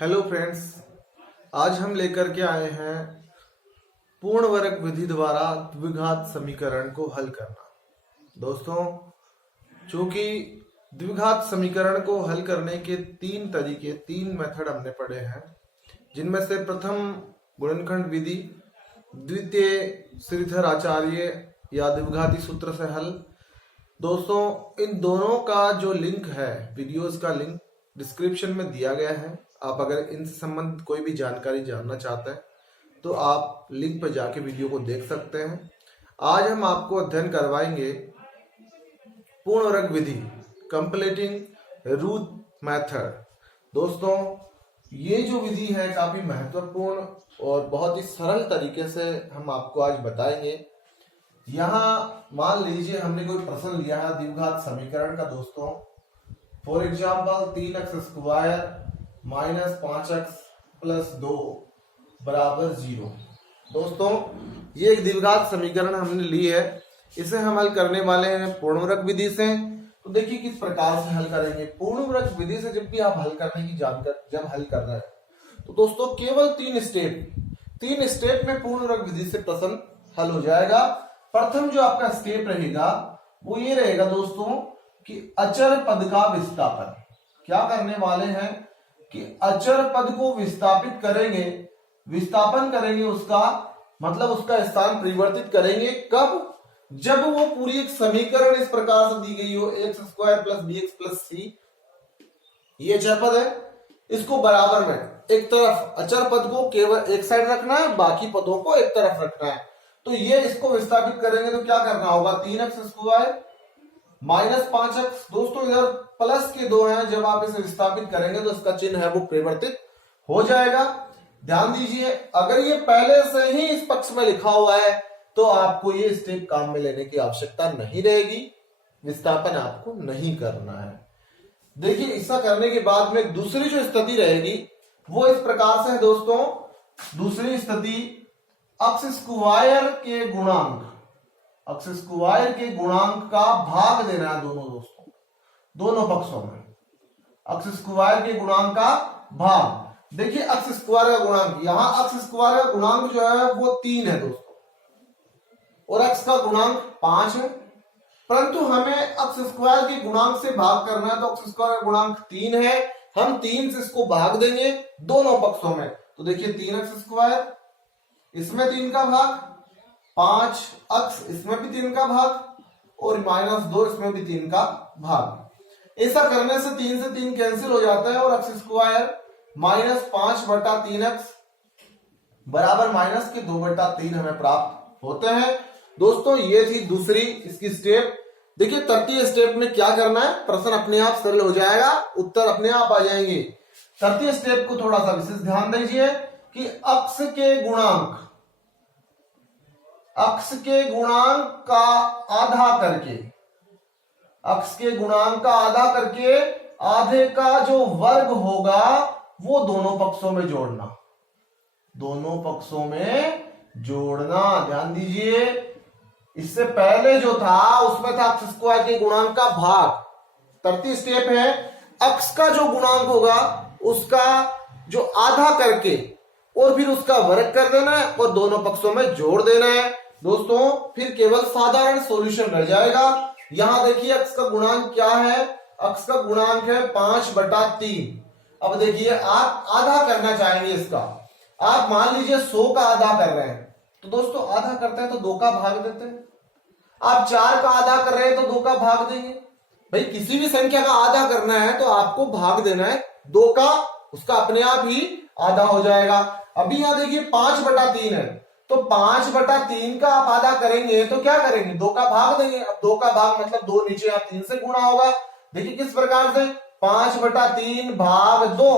Hello friends, आज हम लेकर के आए हैं पूर्ण वर्ग विधि द्वारा द्विघात समीकरण को हल करना। दोस्तों, चूंकि द्विघात समीकरण को हल करने के तीन मेथड हमने पढ़े हैं, जिनमें से प्रथम गुणनखंड विधि, द्वितीय श्रीधर आचार्य या द्विघाती सूत्र से हल। दोस्तों, इन दोनों का जो लिंक है, वीडियोस का लिंक डिस्क्रिप्शन में दिया गया है। आप अगर इनसे संबंधित कोई भी जानकारी जानना चाहते हैं तो आप लिंक पर जाके वीडियो को देख सकते हैं। आज हम आपको अध्ययन करवाएंगे पूर्ण वर्ग विधि, कंप्लीटिंग रूट मेथड। दोस्तों, ये जो विधि है काफी महत्वपूर्ण और बहुत ही सरल तरीके से हम आपको आज बताएंगे। यहाँ मान लीजिए हमने कोई प्रश्न लिया है द्विघात समीकरण का। दोस्तों, for example 3x² minus 5x plus 2 बराबर 0। दोस्तों, ये एक द्विघात समीकरण हमने ली है, इसे हम हल करने वाले हैं पूर्ण वर्ग विधि से। तो देखिए किस प्रकार से हल करेंगे। पूर्ण वर्ग विधि से जब भी आप हल करने की जब हल कर रहे हैं तो दोस्तों केवल तीन स्टेप में पूर्ण वर्ग विधि से प्रश्न हल हो जाएगा। प्रथम जो आपका स्टेप रहेगा वो ये रहेगा दोस्तों कि अचर पद का विस्थापन। क्या करने वाले हैं कि अचर पद को विस्थापन करेंगे उसका मतलब उसका स्थान परिवर्तित करेंगे। कब? जब वो पूरी एक समीकरण इस प्रकार से दी गई हो, x² plus bx plus c, ये अचर पद है, इसको बराबर में एक तरफ अचर पद को केवल एक साइड रखना है, बाकी पदों को एक तरफ रखना है। तो ये इसको विस्थापित करेंगे तो क्या करना होगा, 3x² माइनस 5x। दोस्तों, इधर प्लस के 2 हैं, जब आप इसे विस्थापित करेंगे तो इसका चिन्ह है वो परिवर्तित हो जाएगा। ध्यान दीजिए, अगर ये पहले से ही इस पक्ष में लिखा हुआ है तो आपको ये स्टेप काम में लेने की आवश्यकता नहीं रहेगी, विस्थापन आपको नहीं करना है। देखिए, ऐसा करने के बाद में दूसरी जो स्थिति रहेगी वो इस प्रकार से है। दोस्तों, दूसरी स्थिति x² के गुणांक का भाग देना है दोनों पक्षों में। x² के गुणांक का भाग। देखिए, x² का गुणांक, यहां x² का गुणांक जो है वो 3 है दोस्तों, और x का गुणांक 5 है। परंतु हमें x² के गुणांक से भाग करना है, तो x² का गुणांक 3 है। हम 3 से इसको भाग देंगे दोनों पक्षों में। तो देखिए 3x², इसमें 3 का भाग, 5x इसमें भी 3 का भाग, और -2 इसमें भी 3 का भाग। ऐसा करने से 3 से 3 कैंसिल हो जाता है और x² माइनस 5/3x बराबर माइनस के 2/3 हमें प्राप्त होते हैं। दोस्तों, ये थी दूसरी इसकी स्टेप। देखिए, तृतीय स्टेप में क्या करना है, प्रश्न अपने आप सरल हो जाएगा, उत्तर अपने आप आ जाएंगे। तृतीय स्टेप को थोड़ा सा विशेष ध्यान दीजिए कि अक्ष के गुणांक का आधा करके आधे का जो वर्ग होगा वो दोनों पक्षों में जोड़ना। ध्यान दीजिए, इससे पहले जो था उसमें था x² के गुणांक का भाग। तृतीय स्टेप है x का जो गुणांक होगा उसका जो आधा करके और फिर उसका वर्ग कर देना है और दोनों पक्षों में जोड़ देना है। दोस्तों, फिर केवल साधारण सॉल्यूशन रह जाएगा। यहां देखिए x का गुणांक क्या है, x का गुणांक है 5/3। अब देखिए, आप आधा करना चाहेंगे इसका। आप मान लीजिए 100 का आधा कर रहे हैं, तो दोस्तों आधा करते हैं तो 2 का भाग देते हैं। आप 4 का आधा कर रहे हैं तो 2 का भाग देंगे। भाई, किसी भी संख्या का आधा करना है तो आपको भाग देना है 2 का, उसका अपने आप ही आधा हो जाएगा। अभी यहां देखिए 5/3 है, तो 5/3 का आप आधा करेंगे तो क्या करेंगे, 2 का भाग देंगे। अब 2 का भाग मतलब 2 नीचे आप 3 से गुणा होगा। देखिए किस प्रकार से, 5/3 भाग 2,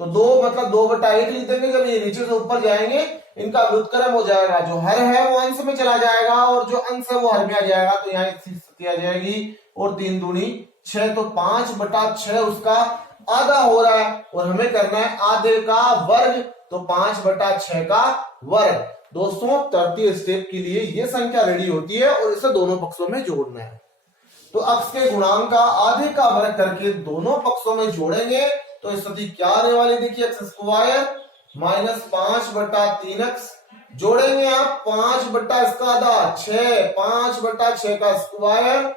तो 2 मतलब 2/1 लिख देंगे। जब ये नीचे से ऊपर जाएंगे इनका व्युत्क्रम हो जाएगा, जो हर है वो अंश में चला जाएगा और जो अंश है वो हर में आ जाएगा। तो यहाँ एक स्थिति आ जाएगी और 3 दूनी 6, तो 5/6 उसका आधा हो रहा है और हमें करना है आधे का वर्ग, तो 5/6 का वर्ग। दोस्तों, तृतीय स्टेप के लिए ये संख्या रेडी होती है और इसे दोनों पक्षों में जोड़ना है। तो x के गुणांक का आधे का वर्ग करके दोनों पक्षों में जोड़ेंगे तो स्थिति क्या आने वाली देखिए, एक्स स्क्वायर माइनस 5/3x जोड़ेंगे आप 5 इसका आधा 6, 5/6 का स्क्वायर,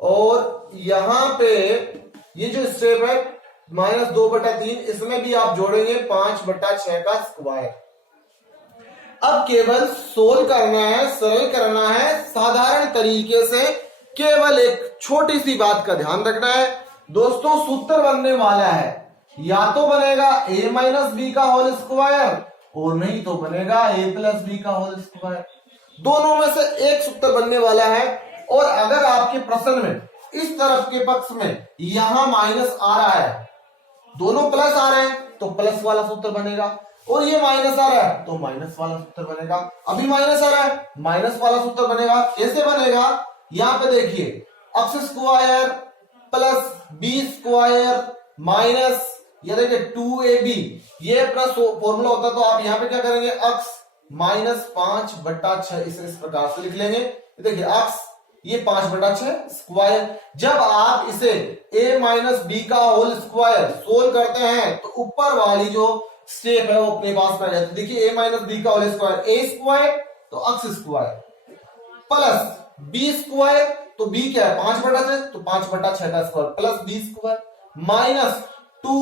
और यहां पे ये जो स्टेप है -2/3 इसमें भी आप जोड़ेंगे 5/6 का स्क्वायर। अब केवल सोल्व करना है, सरल करना है साधारण तरीके से। केवल एक छोटी सी बात का ध्यान रखना है दोस्तों, सूत्र बनने वाला है, या तो बनेगा a माइनस बी का होल स्क्वायर और नहीं तो बनेगा a प्लस बी का होल स्क्वायर। दोनों में से एक सूत्र बनने वाला है। और अगर आपके प्रश्न में इस तरफ के पक्ष में यहां माइनस आ रहा है, दोनों प्लस आ रहे हैं तो प्लस वाला सूत्र बनेगा, और ये माइनस आ रहा है तो माइनस वाला सूत्र बनेगा। अभी माइनस आ रहा है, माइनस वाला सूत्र बनेगा। कैसे बनेगा, यहां पे देखिए, x square plus b square minus, ये देखिए 2ab, ये अपना फॉर्मूला होता तो आप यहां पे क्या करेंगे, एक्स माइनस 5/6 इस प्रकार से लिख लेंगे। देखिए एक्स ये 5/6 स्क्वायर। जब आप इसे a माइनस बी का होल स्क्वायर सोल्व करते हैं तो ऊपर वाली जो स्टेप है वो अपने पास में आ जाती है। देखिए a माइनस बी का होल स्क्वायर a स्क्वायर तो x square plus b square, तो b क्या है 5/6 तो 5/6 का square plus b square minus 2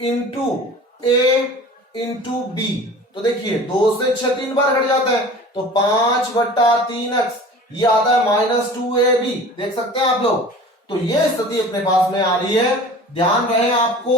into a into b. तो देखिए 2 से 6 3 बार हट जाता है तो 5/3x, ये आता है -2ab। देख सकते हैं आप लोग। तो ये स्थिति अपने पास में आ रही है। ध्यान रहे आपको,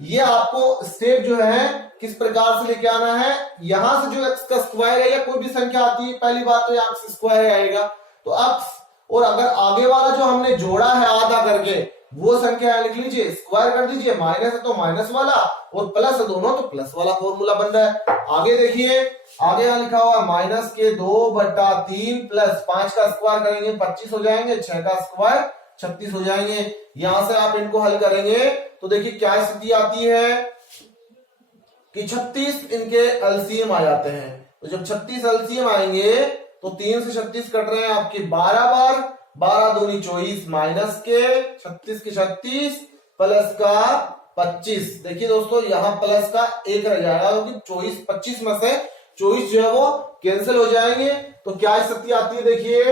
ये आपको स्टेप जो है किस प्रकार से लेके आना है। यहां से जो एक्स का स्क्वायर है या कोई भी संख्या आती है, पहली बात तो एक्स स्क्वायर आएगा तो एक्स, और अगर आगे वाला जो हमने जोड़ा है आधा करके वो संख्या लिख लीजिए, स्क्वायर कर दीजिए, माइनस है तो माइनस वाला और प्लस है दोनों तो प्लस वाला फॉर्मूला बन रहा है। आगे देखिए, आगे यहां लिखा हुआ माइनस के 2/3 प्लस 5 का स्क्वायर करेंगे 25 हो जाएंगे, 6 का स्क्वायर 36 हो जाएंगे। यहां से आप इनको हल करेंगे तो देखिए क्या स्थिति आती है कि 36 इनके एलसीएम आ जाते हैं। तो जब 36 एलसीएम आएंगे तो 3 से 36 कट रहे हैं आपके 12 बार, 12 दूनी 24 माइनस के 36 के 36 प्लस का 25। देखिए दोस्तों यहाँ प्लस का 1 रह जाएगा क्योंकि 24 25 में से 24 जो है वो कैंसिल हो जाएंगे। तो क्या स्थिति आती है देखिए,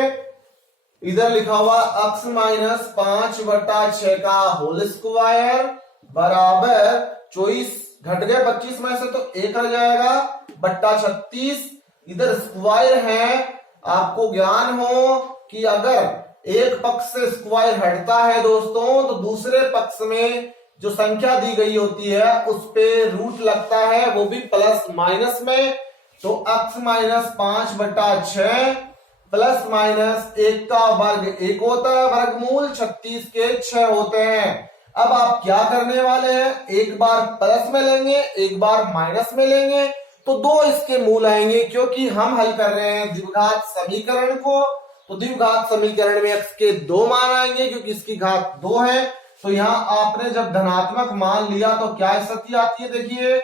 इधर लिखा हुआ x माइनस 5/6 का होल स्क्वायर बराबर 24 घट गए 25 में से तो 1 रह जाएगा बट्टा 36। इधर स्क्वायर है, आपको ज्ञान हो कि अगर एक पक्ष से स्क्वायर हटता है दोस्तों तो दूसरे पक्ष में जो संख्या दी गई होती है उस पे रूट लगता है, वो भी प्लस माइनस में। तो x माइनस 5/6 प्लस माइनस 1 का वर्ग 1 होता है, वर्गमूल 36 के 6 होते हैं। अब आप क्या करने वाले हैं, एक बार प्लस में लेंगे एक बार माइनस में लेंगे तो दो इसके मूल आएंगे। क्योंकि हम हल कर रहे हैं द्विघात समीकरण को, तो द्विघात समीकरण में x के 2 मान आएंगे क्योंकि इसकी घात 2 है। तो यहाँ आपने जब धनात्मक मान लिया तो क्या स्थिति आती है देखिए,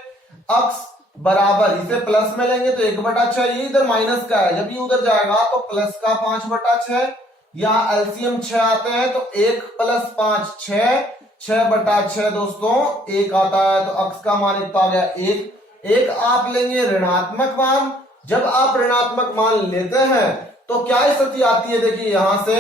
x बराबर इसे प्लस में लेंगे तो 1/6, ये इधर माइनस का है, जब ये उधर जाएगा तो प्लस का 5/6। यहाँ एलसीएम 6 आते हैं तो 1 + 5 6, 6/6 दोस्तों 1 आता है। तो x का मान इतना आ गया 1 आप लेंगे ऋणात्मक मान। जब आप ऋणात्मक मान लेते हैं तो क्या स्थिति आती है देखिए, यहां से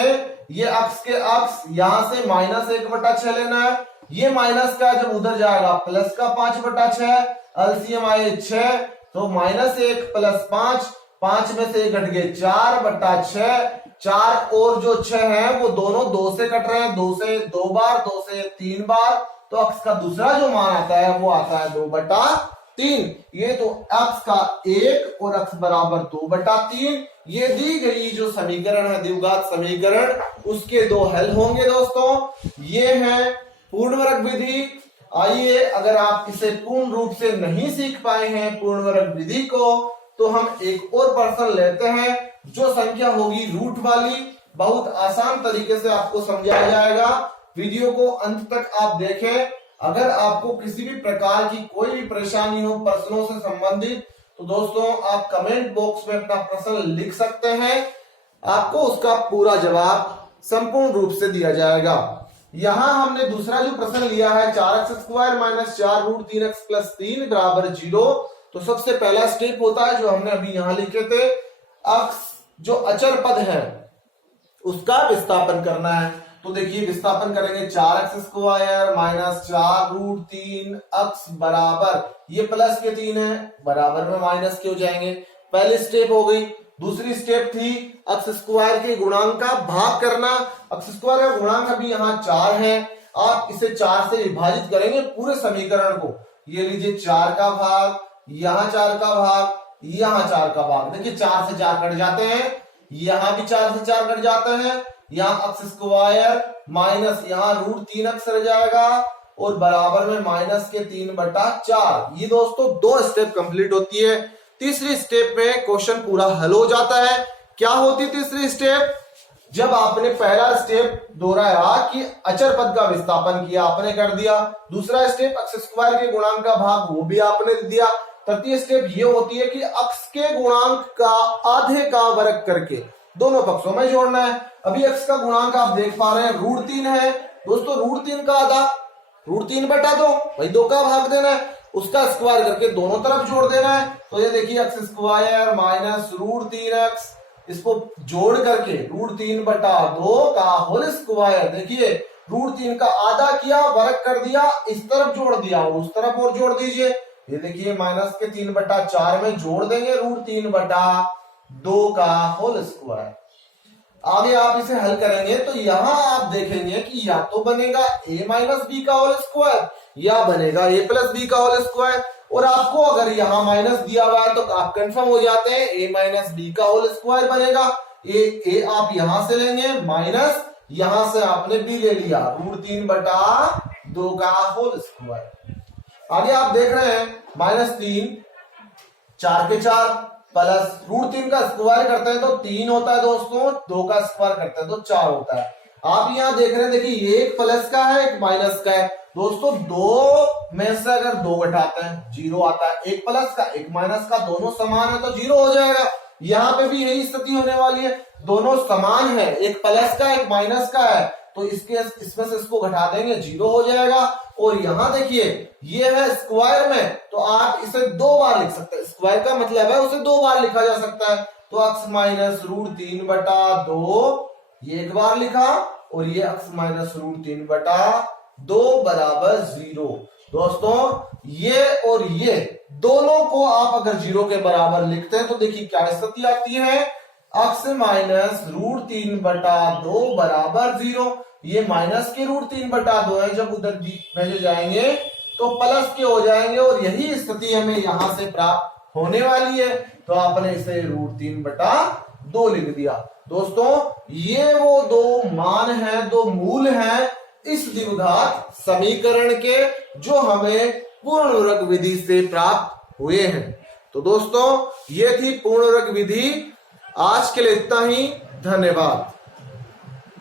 ये x के x, यहां से -1/6 लेना है, ये माइनस का जब उधर जाएगा प्लस का 5/6, एलसीएम आए 6 तो -1 + 5, 5 में से 1 घट गए 4/6, 4 और जो 6 है वो दोनों 2 से कट रहे हैं, 2 से 2 बार 2 से 3 बार, तो x का दूसरा जो मान आता है वो आता है 2/3। ये तो x का 1 और x बराबर 2/3, ये दी गई जो समीकरण है द्विघात समीकरण, उसके दो हल होंगे दोस्तों। ये है पूर्ण वर्ग विधि। आइए, अगर आप इसे पूर्ण रूप से नहीं सीख पाए हैं पूर्ण वर्ग विधि को, तो हम एक और प्रश्न लेते हैं जो संख्या होगी रूट वाली। बहुत आसान तरीके से आपको समझाया जाएगा, वीडियो को अंत तक आप देखें। अगर आपको किसी भी प्रकार की कोई भी परेशानी हो प्रश्नों से संबंधित तो दोस्तों आप कमेंट बॉक्स में अपना प्रश्न लिख सकते हैं, आपको उसका पूरा जवाब संपूर्ण रूप से दिया जाएगा। यहां हमने दूसरा जो प्रश्न लिया है 4x² minus 4 root 3x plus 3 बराबर 0। तो सबसे पहला स्टेप होता है जो हमने अभी यहां लिखे थे, अक्स जो अचर पद है उसका विस्थापन करना है। तो देखिए विस्थापन करेंगे 4x² माइनस 4 रूट 3 अक्स बराबर, ये प्लस के 3 है, बराबर में माइनस के हो जाएंगे। पहली स्टेप हो गई। दूसरी स्टेप थी अक्स स्क्वायर के गुणांक का भाग करना। अक्स स्क्वायर का गुणांक अभी यहाँ 4 है, आप इसे 4 से विभाजित करेंगे पूरे समीकरण को। ये लीजिए 4 का भाग, यहाँ 4 का भाग, यहाँ 4 का भाग। देखिए 4 से 4 कट जाते हैं, यहाँ भी 4 से 4 कट जाते हैं, यहाँ अक्स स्क्वायर माइनस यहाँ रूट 3 अक्स रह जाएगा और बराबर में माइनस के 3/4। ये दोस्तों 2 स्टेप कंप्लीट होती है। तीसरी स्टेप में क्वेश्चन पूरा हल हो जाता है। क्या होती तीसरी स्टेप? जब आपने पहला स्टेप दोहराया कि अचर पद का विस्थापन किया, आपने कर दिया। दूसरा स्टेप अक्स स्क्वायर के गुणांक का भाग, वो भी आपने दिया। तृतीय स्टेप ये होती है कि अक्स के गुणांक का आधे का वर्ग करके दोनों पक्षों में जोड़ना है। अभी अक्स का गुणांक आप देख पा रहे हैं रूट 3 है दोस्तों, रूट 3 का आधा रूट 3/2, भाई 2 का भाग देना है, उसका स्क्वायर करके दोनों तरफ जोड़ देना है। तो ये देखिए अक्स स्क्वायर माइनस रूट 3x, इसको जोड़ करके रूट 3/2 का होल स्क्वायर। देखिए रूट 3 का आधा किया, वर्ग कर दिया, इस तरफ जोड़ दिया और उस तरफ और जोड़ दीजिए। ये देखिए माइनस के 3/4 में जोड़ देंगे रूट 3/2 का होल स्क्वायर। आगे आप इसे हल करेंगे तो यहां आप देखेंगे कि या तो बनेगा a माइनस बी का होल स्क्वायर या बनेगा a प्लस बी का होल स्क्वायर। और आपको अगर यहाँ माइनस दिया हुआ है तो आप कंफर्म हो जाते हैं a माइनस बी का होल स्क्वायर बनेगा। a आप यहां से लेंगे माइनस यहां से आपने b ले लिया, रूट 3/2 का होल स्क्वायर। आगे आप देख रहे हैं -3, 4 के 4 प्लस रूट 3 का स्क्वायर करते हैं तो 3 होता है दोस्तों, 2 का स्क्वायर करते हैं तो 4 होता है। आप यहाँ देख रहे हैं, देखिए एक प्लस का है एक माइनस का है दोस्तों, 2 में से अगर 2 घटाते हैं 0 आता है, एक प्लस का एक माइनस का, दोनों समान है तो 0 हो जाएगा। यहाँ पे भी यही स्थिति होने वाली है, दोनों समान है, एक प्लस का एक माइनस का है, तो इसमें से इसको घटा देंगे 0 हो जाएगा। और यहाँ देखिए ये है स्क्वायर में, तो आप इसे 2 बार लिख सकते हैं, स्क्वायर का मतलब है उसे 2 बार लिखा जा सकता है। तो अक्स माइनस रूट 3/2 ये एक बार लिखा और ये अक्स माइनस रूट 3/2 बराबर 0। दोस्तों ये और ये दोनों को आप अगर 0 के बराबर लिखते हैं तो देखिए क्या स्थिति आती है, अक्स माइनस रूट 3/2 बराबर 0। ये माइनस के रूट 3/2 है, जब उधर भेजे जाएंगे तो प्लस के हो जाएंगे और यही स्थिति हमें यहां से प्राप्त होने वाली है। तो आपने इसे रूट 3/2 लिख दिया। दोस्तों ये वो 2 मान हैं, 2 मूल हैं इस द्विघात समीकरण के जो हमें पूर्णवर्ग विधि से प्राप्त हुए हैं। तो दोस्तों ये थी पूर्णवर्ग विधि। आज के लिए इतना ही, धन्यवाद।